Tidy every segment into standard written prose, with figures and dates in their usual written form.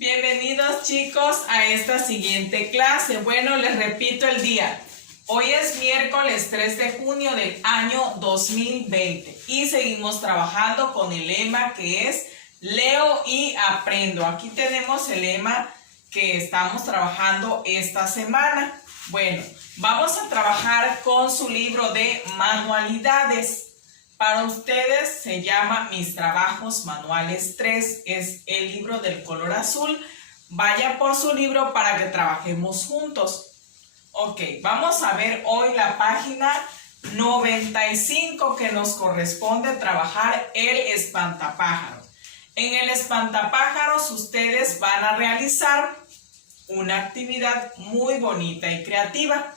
Bienvenidos chicos a esta siguiente clase. Bueno, les repito el día. Hoy es miércoles 3 de junio del año 2020 y seguimos trabajando con el lema que es Leo y aprendo. Aquí tenemos el lema que estamos trabajando esta semana. Bueno, vamos a trabajar con su libro de manualidades. Para ustedes se llama Mis Trabajos Manuales 3, es el libro del color azul. Vaya por su libro para que trabajemos juntos. Ok, vamos a ver hoy la página 95 que nos corresponde trabajar el espantapájaros. En el espantapájaros ustedes van a realizar una actividad muy bonita y creativa.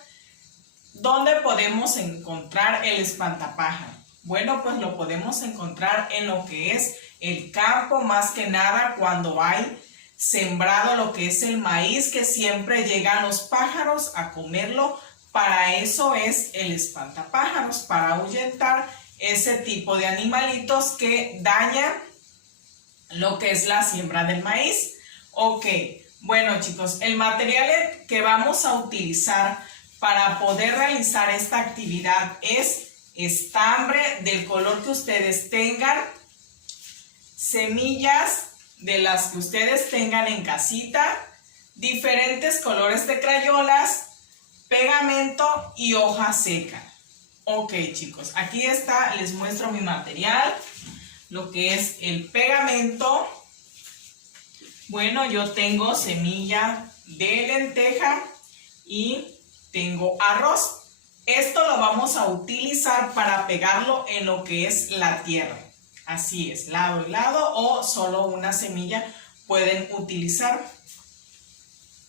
¿Dónde podemos encontrar el espantapájaros? Bueno, pues lo podemos encontrar en lo que es el campo, más que nada cuando hay sembrado lo que es el maíz, que siempre llegan los pájaros a comerlo. Para eso es el espantapájaros, para ahuyentar ese tipo de animalitos que dañan lo que es la siembra del maíz. Ok, bueno chicos, el material que vamos a utilizar para poder realizar esta actividad es estambre del color que ustedes tengan, semillas de las que ustedes tengan en casita, diferentes colores de crayolas, pegamento y hoja seca. Ok chicos, aquí está, les muestro mi material, lo que es el pegamento. Bueno, yo tengo semilla de lenteja y tengo arroz. Esto lo vamos a utilizar para pegarlo en lo que es la tierra. Así es, lado y lado, o solo una semilla pueden utilizar.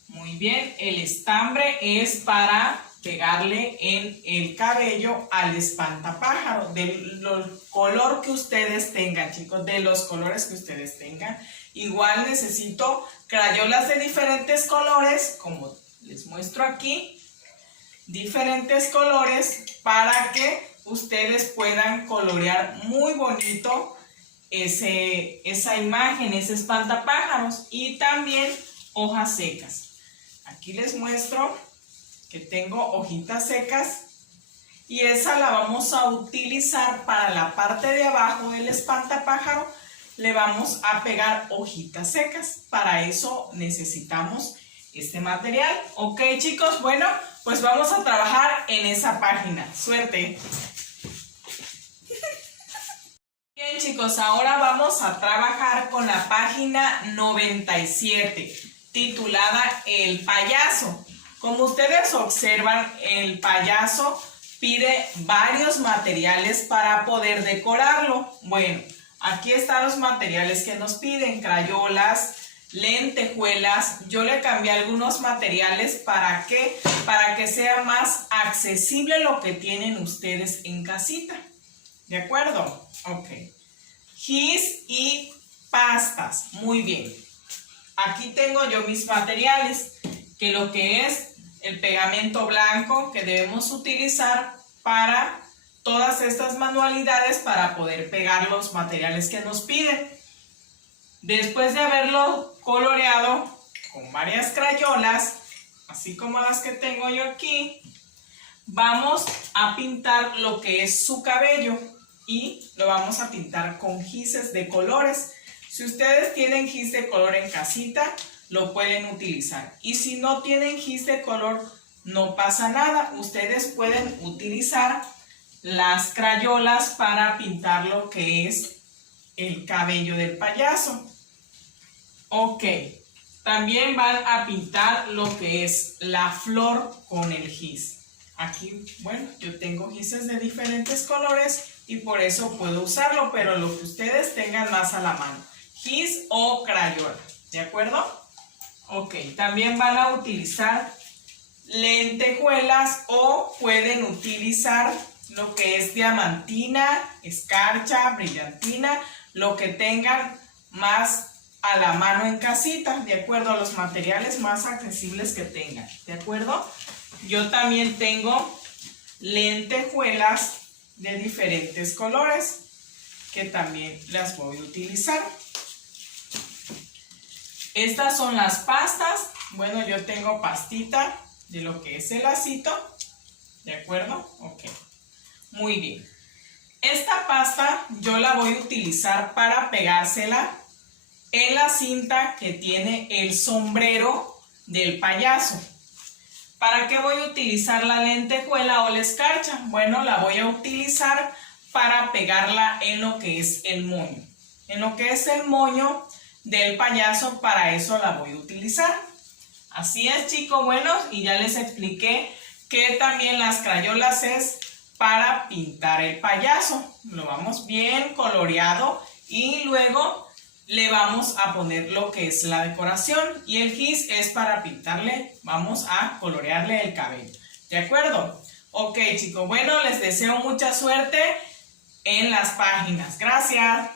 Muy bien, el estambre es para pegarle en el cabello al espantapájaro, del color que ustedes tengan, chicos, de los colores que ustedes tengan. Igual necesito crayolas de diferentes colores, como les muestro aquí. Diferentes colores para que ustedes puedan colorear muy bonito esa imagen, ese espantapájaros, y también hojas secas. Aquí les muestro que tengo hojitas secas y esa la vamos a utilizar para la parte de abajo del espantapájaro. Le vamos a pegar hojitas secas. Para eso necesitamos este material. Ok chicos, bueno, pues vamos a trabajar en esa página. ¡Suerte! Bien chicos, ahora vamos a trabajar con la página 97, titulada El payaso. Como ustedes observan, el payaso pide varios materiales para poder decorarlo. Bueno, aquí están los materiales que nos piden: crayolas, lentejuelas. Yo le cambié algunos materiales para que sea más accesible lo que tienen ustedes en casita. ¿De acuerdo? Ok. Gis y pastas. Muy bien. Aquí tengo yo mis materiales, que lo que es el pegamento blanco que debemos utilizar para todas estas manualidades para poder pegar los materiales que nos piden. Después de haberlo coloreado con varias crayolas, así como las que tengo yo aquí, vamos a pintar lo que es su cabello y lo vamos a pintar con gises de colores. Si ustedes tienen gis de color en casita, lo pueden utilizar. Y si no tienen gis de color, no pasa nada. Ustedes pueden utilizar las crayolas para pintar lo que es el cabello del payaso. Ok, también van a pintar lo que es la flor con el gis. Aquí, bueno, yo tengo gises de diferentes colores y por eso puedo usarlo, pero lo que ustedes tengan más a la mano, gis o crayola, ¿de acuerdo? Ok, también van a utilizar lentejuelas o pueden utilizar lo que es diamantina, escarcha, brillantina, lo que tengan más a la mano en casita, de acuerdo a los materiales más accesibles que tengan, ¿de acuerdo? Yo también tengo lentejuelas de diferentes colores que también las voy a utilizar. Estas son las pastas. Bueno, yo tengo pastita de lo que es el lacito. ¿De acuerdo? Ok. Muy bien. Esta pasta yo la voy a utilizar para pegársela en la cinta que tiene el sombrero del payaso. ¿Para qué voy a utilizar la lentejuela o la escarcha? Bueno, la voy a utilizar para pegarla en lo que es el moño. En lo que es el moño del payaso, para eso la voy a utilizar. Así es, chicos, bueno, y ya les expliqué que también las crayolas es para pintar el payaso. Lo vamos bien coloreado y luego le vamos a poner lo que es la decoración. Y el gis es para pintarle, vamos a colorearle el cabello. ¿De acuerdo? Ok, chicos, bueno, les deseo mucha suerte en las páginas. Gracias.